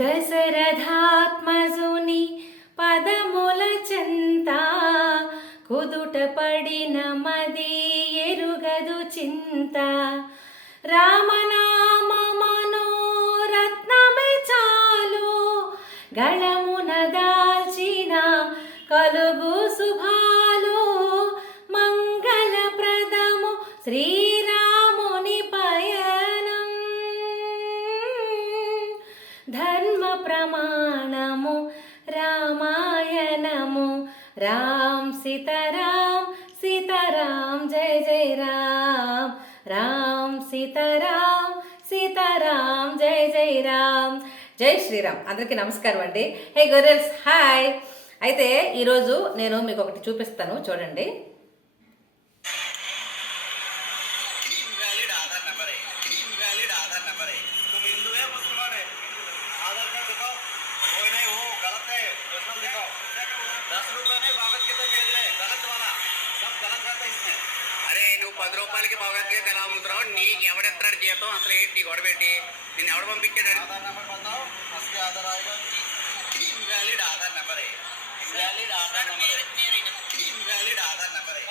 దశరథాత్మజుని పదముల చెంత కుదుట పడిన మది ఎరుగదు చింత. రామనామమనో రత్నమే చాలు గళమున దాల్చిన కలుగు శుభాలు. మంగళప్రదము శ్రీరాముని పయనం ధర్మ ప్రమాణము రామాయణము. రామ్ సీతారాం సీతారాం జయ జయ రామ్. రామ్ సీతారాం సీతారాం జయ జయ రామ్. జై శ్రీరామ్. అందరికీ నమస్కారం అండి. హే గొర్రెల్స్, హాయ్. అయితే ఈరోజు నేను మీకు ఒకటి చూపిస్తాను, చూడండి. అరే నువ్వు 10 రూపాయలకి భగవద్గీత ఎలా అమ్ముతున్నావు? నీకు ఎవడెత్తాడు జీతం? అసలు ఏంటి నీ గొడవ పెట్టి నేను ఎవడ పంపించాడు? ఆధార్ నెంబర్ बताओ, उसके आधार आएगा। इनवैलिड आधार नंबर है, इनवैलिड आधार नंबर है, इनवैलिड आधार नंबर है।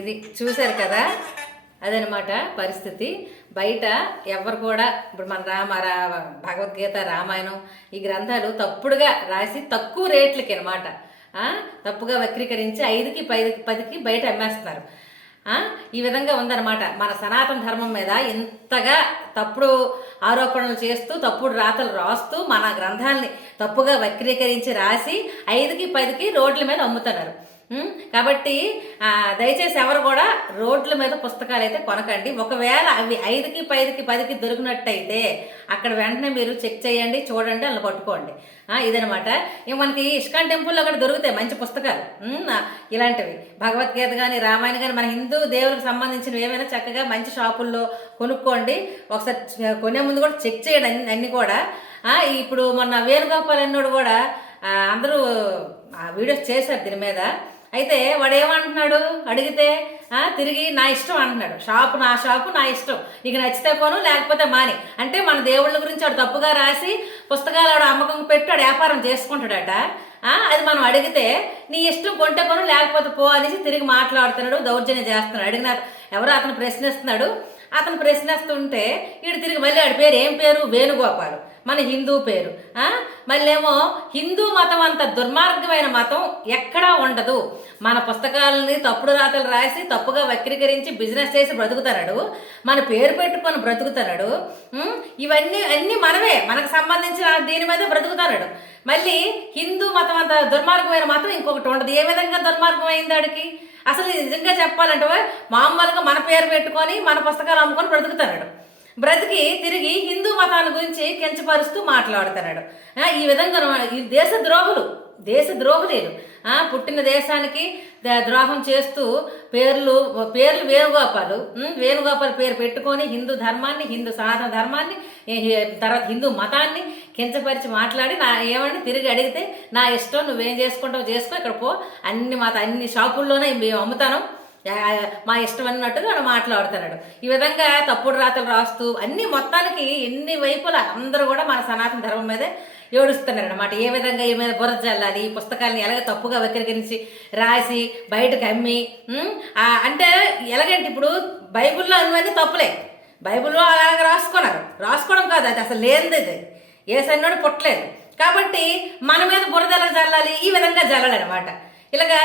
ఇది చూశారు కదా, అదనమాట పరిస్థితి. బయట ఎవరు కూడా ఇప్పుడు మన భగవద్గీత, రామాయణం ఈ గ్రంథాలు తప్పుడుగా రాసి తక్కువ రేట్లకి అనమాట, తప్పుగా వక్రీకరించి 5కి 10కి బయట అమ్మేస్తున్నారు. ఈ విధంగా ఉందన్నమాట. మన సనాతన ధర్మం మీద ఇంతగా తప్పుడు ఆరోపణలు చేస్తూ తప్పుడు రాతలు రాస్తూ మన గ్రంథాలని తప్పుగా వక్రీకరించి రాసి 5కి 10కి రోడ్ల మీద అమ్ముతున్నారు. కాబట్టి దయచేసి ఎవరు కూడా రోడ్ల మీద పుస్తకాలు అయితే కొనకండి. ఒకవేళ అవి 5కి 10కి దొరికినట్టయితే అక్కడ వెంటనే మీరు చెక్ చేయండి, చూడండి, అలా పట్టుకోండి. ఇదనమాట. మనకి ఇస్కాన్ టెంపుల్లో కూడా దొరుకుతాయి మంచి పుస్తకాలు ఇలాంటివి. భగవద్గీత కానీ రామాయణ కానీ మన హిందూ దేవులకు సంబంధించినవి ఏమైనా చక్కగా మంచి షాపుల్లో కొనుక్కోండి. ఒకసారి కొనే ముందు కూడా చెక్ చేయండి అన్ని కూడా. ఇప్పుడు మొన్న వేణుగోపాల్ అన్నోడు కూడా అందరూ వీడియోస్ చేశారు దీని మీద. అయితే వాడు ఏమంటున్నాడు అడిగితే తిరిగి నా ఇష్టం అంటున్నాడు. నా షాపు నా ఇష్టం, నీకు నచ్చితే కొను లేకపోతే మాని. అంటే మన దేవుళ్ళ గురించి వాడు తప్పుగా రాసి పుస్తకాలు వాడు అమ్మకం పెట్టి వాడు వ్యాపారం చేసుకుంటాడట. అది మనం అడిగితే నీ ఇష్టం, కొంటే కొను లేకపోతే పో అనేసి తిరిగి మాట్లాడుతున్నాడు, దౌర్జన్యం చేస్తున్నాడు. అడిగిన ఎవరో అతను ప్రశ్నిస్తున్నాడు. అతను ప్రశ్నిస్తుంటే వీడు తిరిగి మళ్ళీ వాడి పేరు ఏం పేరు? వేణుగోపాలు, మన హిందూ పేరు. మళ్ళేమో హిందూ మతం అంత దుర్మార్గమైన మతం ఎక్కడా ఉండదు. మన పుస్తకాలని తప్పుడు రాతలు రాసి తప్పుగా వక్రీకరించి బిజినెస్ చేసి బ్రతుకుతున్నాడు, మన పేరు పెట్టుకొని బ్రతుకుతున్నాడు. ఇవన్నీ మనమే, మనకు సంబంధించిన దీని మీద బ్రతుకుతున్నాడు. మళ్ళీ హిందూ మతం అంత దుర్మార్గమైన మతం ఇంకొకటి ఉండదు. ఏ విధంగా దుర్మార్గం అయింది ఆడికి? అసలు నిజంగా చెప్పాలంటే మామూలుగా మన పేరు పెట్టుకొని మన పుస్తకాలు అమ్ముకొని బ్రతుకుతున్నాడు. బ్రతికి తిరిగి హిందూ మతాన్ని గురించి కించపరుస్తూ మాట్లాడుతున్నాడు. ఈ విధంగా ఈ దేశద్రోహులేను పుట్టిన దేశానికి ద్రోహం చేస్తూ పేర్లు వేణుగోపాల్ పేరు పెట్టుకొని హిందూ ధర్మాన్ని, హిందూ సనాతన ధర్మాన్ని, తర్వాత హిందూ మతాన్ని కించపరిచి మాట్లాడి ఏమని తిరిగి అడిగితే నా ఇష్టం, నువ్వేం చేసుకుంటావు చేసుకో, ఇక్కడ పో, అన్ని షాపుల్లోనే మేము అమ్ముతాను, మా ఇష్టం అన్నట్టుగా వాడు మాట్లాడుతున్నాడు. ఈ విధంగా తప్పుడు రాతలు రాస్తూ అన్ని మొత్తానికి ఎన్ని వైపులా అందరూ కూడా మన సనాతన ధర్మం మీదే ఏడుస్తున్నారు అనమాట. ఏ విధంగా ఈ మీద బురద జల్లాలి, ఈ పుస్తకాలని ఎలాగ తప్పుగా వక్రీకరించి రాసి బయటకు అమ్మి అంటే ఎలాగంటే ఇప్పుడు బైబిల్లో అన్నీ తప్పులే, బైబిల్లో అలాగ రాసుకోవడం కాదు, అది అసలు లేనిది, ఏ సన్నోడు పుట్టలేదు. కాబట్టి మన మీద బురద ఎలా జల్లాలి, ఈ విధంగా జల్లాలన్నమాట. ఇలాగా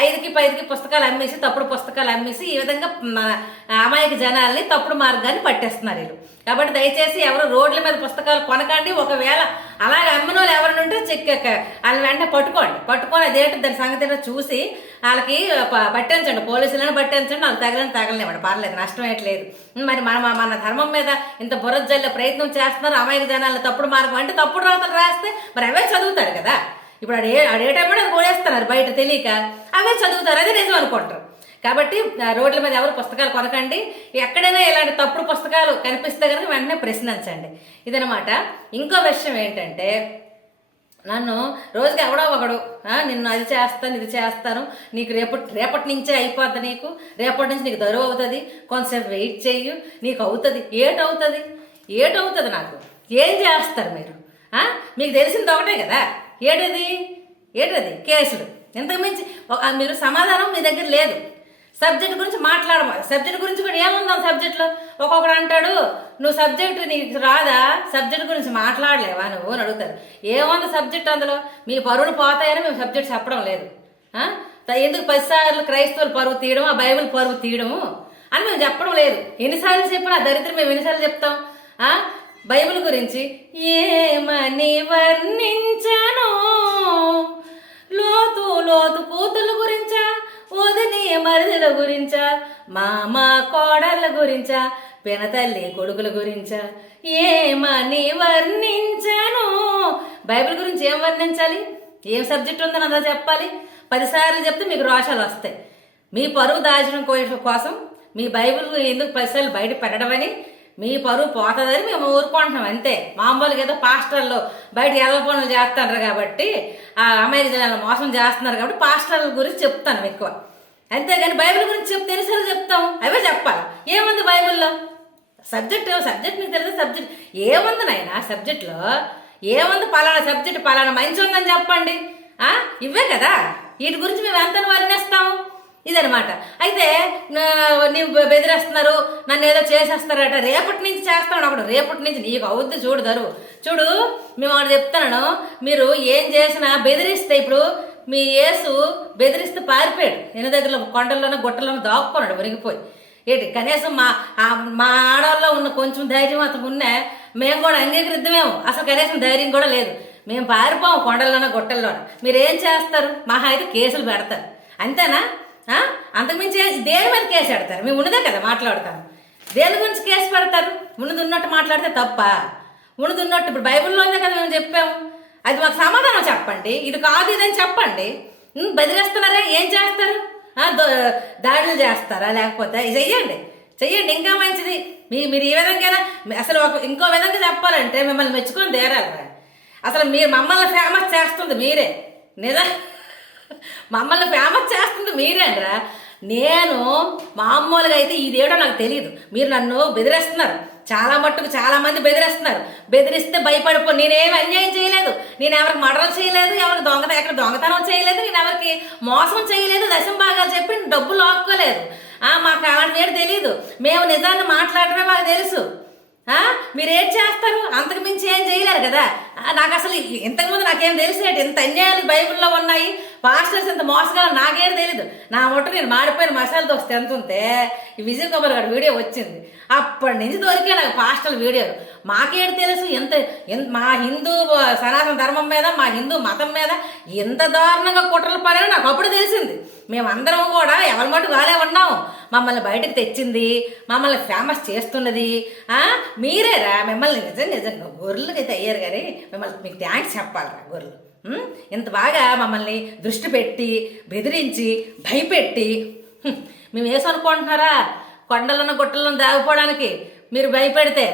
5కి 10కి పుస్తకాలు అమ్మేసి తప్పుడు పుస్తకాలు అమ్మేసి ఈ విధంగా మన అమాయక జనాల్ని తప్పుడు మార్గాన్ని పట్టేస్తున్నారు వీళ్ళు. కాబట్టి దయచేసి ఎవరు రోడ్ల మీద పుస్తకాలు కొనకండి. ఒకవేళ అలాగే అమ్మిన వాళ్ళు ఎవరిని ఉంటే వాళ్ళని వెంటనే పట్టుకొని అదేంటి దాని సంగతి చూసి వాళ్ళకి పట్టించండి, పోలీసులను పట్టించండి. వాళ్ళు తగలనివ్వండి, పర్లేదు, నష్టం ఏట్లేదు. మరి మన ధర్మం మీద ఇంత బురద జల్లే ప్రయత్నం చేస్తున్నారు అమాయక జనాలను తప్పుడు మార్గం అంటే తప్పుడు రాతలు రాస్తే మరి అవే చదువుతారు కదా. ఇప్పుడు అడేటప్పుడు అది పోలేస్తున్నారు బయట తెలియక, అవే చదువుతారు, అదే నిజం అనుకుంటారు. కాబట్టి రోడ్ల మీద ఎవరు పుస్తకాలు కొనకండి. ఎక్కడైనా ఇలాంటి తప్పుడు పుస్తకాలు కనిపిస్తే కనుక వెంటనే ప్రశ్నించండి. ఇదనమాట. ఇంకో విషయం ఏంటంటే, నన్ను రోజుకి ఎవడో ఒకడు నిన్ను అది చేస్తాను ఇది చేస్తాను, నీకు రేపటి నుంచే అయిపోద్ది, రేపటి నుంచి నీకు దరువు అవుతుంది, కొంతసేపు వెయిట్ చెయ్యు, నీకు అవుతుంది. ఏటవుతుంది నాకు? ఏం చేస్తారు మీరు? మీకు తెలిసింది ఒకటే కదా, ఏటది కేసులు. ఇంతకు మించి మీరు సమాధానం మీ దగ్గర లేదు. సబ్జెక్ట్ గురించి సబ్జెక్ట్ గురించి కూడా ఏముందాం సబ్జెక్ట్లో. ఒక్కొక్కడు అంటాడు, నువ్వు సబ్జెక్టు నీకు రాదా, సబ్జెక్ట్ గురించి మాట్లాడలేవా నువ్వు అని అడుగుతారు. ఏముంది సబ్జెక్ట్ అందులో? మీ పరువులు పోతాయని మేము సబ్జెక్ట్ చెప్పడం లేదు. ఎందుకు 10 సార్లు క్రైస్తవులు పరువు తీయడం, ఆ బైబిల్ పరువు తీయడము అని మేము చెప్పడం లేదు. ఎన్నిసార్లు చెప్పినా దరిద్రం మేము ఎన్నిసార్లు చెప్తాం? బైబిల్ గురించి ఏమని వర్ణించను, లోతు కూతుల గురించా, వదిని మరిదిల గురించా, మామ కోడళ్ళ గురించా, పినతల్లి కొడుకుల గురించా, ఏమని వర్ణించను. బైబిల్ గురించి ఏం వర్ణించాలి? ఏం సబ్జెక్ట్ ఉందని అదా చెప్పాలి. 10 సార్లు చెప్తే మీకు రోషాలు వస్తాయి. మీ పరువు దాచడం కోసం మీ బైబిల్ ఎందుకు 10 సార్లు బయట పెట్టడమని, మీ పరువు పోతుందని మేము ఊరుకుంటున్నాం అంతే. మామూలుగా ఏదో పాస్టర్లు బయట ఏదో పనులు చేస్తున్నారు కాబట్టి, ఆ అమాయక జనాలు మోసం చేస్తున్నారు కాబట్టి పాస్టర్ల గురించి చెప్తాను ఎక్కువ. అంతేగాని బైబిల్ గురించి చెప్తే ఎన్నిసార్లు చెప్తాం? అవే చెప్పాలి. ఏముంది బైబిల్లో? సబ్జెక్ట్ మీకు తెలిసిన సబ్జెక్ట్ ఏముంది నాయన? సబ్జెక్ట్లో ఏముంది? పలానా సబ్జెక్ట్ పలానా మంచి ఉందని చెప్పండి. ఇవే కదా. వీటి గురించి మేము ఎంత వర్ణిస్తాము? ఇదనమాట. అయితే నీవు బెదిరేస్తున్నారు, నన్ను ఏదో చేసేస్తారట, రేపటి నుంచి చేస్తాను ఒకడు. రేపటి నుంచి నీకు అవుద్ది చూడు. మేము ఒకటి చెప్తాను, మీరు ఏం చేసినా బెదిరిస్తే, ఇప్పుడు మీ యేసు బెదిరిస్తే పారిపోయాడు. ఎన్ని దగ్గరలో కొండల్లోనో గుట్టల్లోనో దాక్కున్నాడు వరిగిపోయి. ఏంటి కనీసం మా ఆడవాళ్ళలో ఉన్న కొంచెం ధైర్యం అతను ఉన్నా మేము కూడా అంగీకరిద్దామేమో. అసలు కనీసం ధైర్యం కూడా లేదు. మేము పారిపోము కొండల్లోనో గుట్టల్లోనో. మీరు ఏం చేస్తారు? మహా అయితే కేసులు పెడతారు, అంతేనా? అంతకుమించి దేని మీద కేసు పెడతారు? మేము ఉన్నదే కదా మాట్లాడతాము. దేని గురించి కేసు పెడతారు? ఉన్నట్టు మాట్లాడితే తప్ప? ఉన్నట్టు ఇప్పుడు బైబిల్లో ఉందే కదా మేము చెప్పాము. అది మాకు సమాధానం చెప్పండి. ఇది కాదు ఇదని చెప్పండి. బెదిరేస్తున్నారా? ఏం చేస్తారు? దాడులు చేస్తారా? లేకపోతే చెయ్యండి ఇంకా మంచిది. మీరు ఈ విధంగా అసలు ఇంకో విధంగా చెప్పాలంటే మిమ్మల్ని మెచ్చుకొని తీరాలి. అసలు మీరు మమ్మల్ని ఫేమస్ చేస్తుంది మీరే. మమ్మల్ని ఫేమస్ చేస్తుంది మీరేనరా. నేను మామూలుగా అయితే ఇదేటో నాకు తెలియదు. మీరు నన్ను బెదిరేస్తున్నారు, చాలా మంది బెదిరేస్తున్నారు. బెదిరిస్తే భయపడిపో. నేనేమి అన్యాయం చేయలేదు, నేను ఎవరికి మర్డర్ చేయలేదు, ఎవరికి ఎక్కడ దొంగతనం చేయలేదు, నేను ఎవరికి మోసం చేయలేదు, దశం భాగాలు చెప్పి డబ్బులు లాక్కోలేదు. మాకు అలాంటి ఏడు తెలియదు. మేము నిజాన్ని మాట్లాడటమే మాకు తెలుసు. మీరేం చేస్తారు? అంతకు మించి ఏం చేయలేరు కదా. నాకు అసలు ఇంతకుముందు నాకేం తెలిసేటి ఇంత అన్యాయాలు బైబిల్లో ఉన్నాయి, పాస్టర్స్ ఇంత మోసగాలు నాకేం తెలీదు. నా మట్టు నేను మాడిపోయిన మసాలా దోశ తింటుంటే ఈ విజయ్ కుమార్ గారి వీడియో వచ్చింది. అప్పటి నుంచి దొరికే నాకు పాస్టర్ల వీడియోలు. మాకేంటి తెలుసు మా హిందూ సనాతన ధర్మం మీద, మా హిందూ మతం మీద ఎంత దారుణంగా కుట్రలు పడేవో నాకు అప్పుడు తెలిసింది. మేమందరం కూడా ఎవరి మటు గాలే ఉన్నాం. మమ్మల్ని బయటకు తెచ్చింది, మమ్మల్ని ఫేమస్ చేస్తున్నది మీరేరా. మిమ్మల్ని నిజంగా గొర్రెలకైతే అయ్యారు కానీ మిమ్మల్ని మీకు థ్యాంక్స్ చెప్పాలిరా. గొర్రెలు ఇంత బాగా మమ్మల్ని దృష్టి పెట్టి బెదిరించి భయపెట్టి మేము వేసనుకుంటున్నారా? కొండలను గుట్టలను దాగిపోవడానికి మీరు భయపెడితే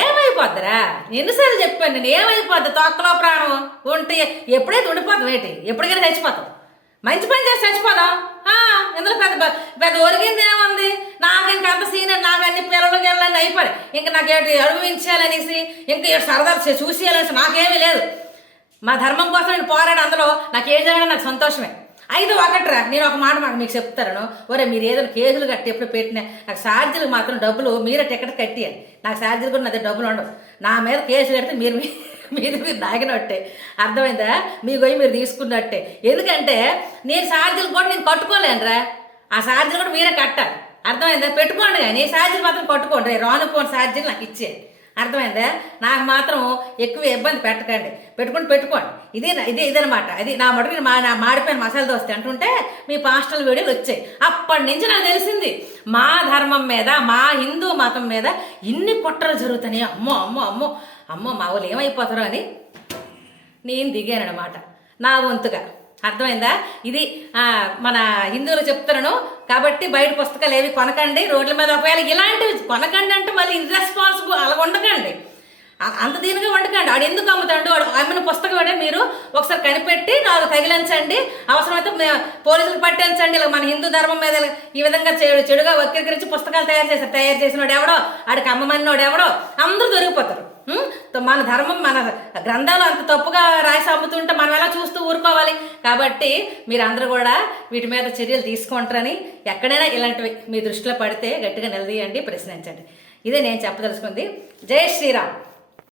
ఏమైపోద్దిరా? ఎన్నిసార్లు చెప్పాను నేను, ఏమైపోద్ది? తొక్కలో ప్రాణం ఉంటే ఎప్పుడైతే ఉండిపోతాం ఏంటి? ఎప్పటికైనా చచ్చిపోతాం. మంచి పని చేసి చచ్చిపోదాం. ఇందులో పెద్ద ఒరిగింది ఏముంది? నాకు ఇంక అంత సీనియర్, నాకు అన్ని పిల్లలకి వెళ్ళాలని అయిపోయి ఇంక నాకేంటి అనుభవించాలనేసి, ఇంకా సరదాలు చూసేయాలనేసి నాకేమీ లేదు. మా ధర్మం కోసం నేను పోరాడు. అందులో నాకేం జరిగినా నాకు సంతోషమే. అయితే ఒకటిరా, నేను ఒక మాట మీకు చెప్తాను. ఒరే మీరు ఏదైనా కేసులు కట్టి ఎప్పుడు పెట్టినా నాకు ఛార్జీలకు మాత్రం డబ్బులు మీరే టికెట్ కట్టియాలి. నాకు ఛార్జీలు కూడా నాదే డబ్బులు ఉండవు. నా మీద కేసు కడితే మీరు నాగినట్టే, అర్థమైందా? మీ గొయ్యి మీరు తీసుకున్నట్టే. ఎందుకంటే నేను ఛార్జీలు కూడా నేను కట్టుకోలేనురా. ఆ ఛార్జీలు కూడా మీరే కట్టాలి, అర్థమైందా? పెట్టుకోండి కానీ ఛార్జీలు మాత్రం కట్టుకోండి. రాను పోని ఛార్జీలు నాకు ఇచ్చేయండి, అర్థమైందా? నాకు మాత్రం ఎక్కువ ఇబ్బంది పెట్టకండి. పెట్టుకోండి. ఇదనమాట. అది నా మటుకు నా మాడిపోయిన మసాలా దోశ అంటుంటే మీ పాస్టల్ వీడియోలు వచ్చాయి. అప్పటి నుంచి నాకు తెలిసింది మా ధర్మం మీద, మా హిందూ మతం మీద ఇన్ని కుట్రలు జరుగుతున్నాయి. అమ్మో మా వాళ్ళు ఏమైపోతారో అని నేను దిగానమాట నా వంతుగా, అర్థమైందా? ఇది మన హిందువులు చెప్తున్నాను కాబట్టి బయట పుస్తకాలు ఏవి కొనకండి. రోడ్ల మీద ఒకవేళ ఇలాంటివి కొనకండి అంటే మళ్ళీ ఇర్రెస్పాన్సిబుల్ అలా ఉండకండి, అంత దీనిగా వండకండి. వాడు ఎందుకు అమ్ముతాడు? వాడు అమ్మిన పుస్తకం వాడే మీరు ఒకసారి కనిపెట్టి నాకు తగిలించండి. అవసరమైతే పోలీసులు పట్టించండి. ఇలా మన హిందూ ధర్మం మీద ఈ విధంగా చెడుగా వక్రీకరించి పుస్తకాలు తయారు చేసిన వాడు ఎవడో, ఆడికి అమ్మమన్నోడు ఎవడో అందరూ దొరికిపోతారు. మన ధర్మం మన గ్రంథాలు అంత తప్పుగా రాసి అమ్ముతుంటే మనం ఎలా చూస్తూ ఊరుకోవాలి. కాబట్టి మీరందరూ కూడా వీటి మీద చర్యలు తీసుకుంటారని, ఎక్కడైనా ఇలాంటివి మీ దృష్టిలో పడితే గట్టిగా నిలదీయండి, ప్రశ్నించండి. ఇదే నేను చెప్పదలుచుకుంది. జై శ్రీరామ్.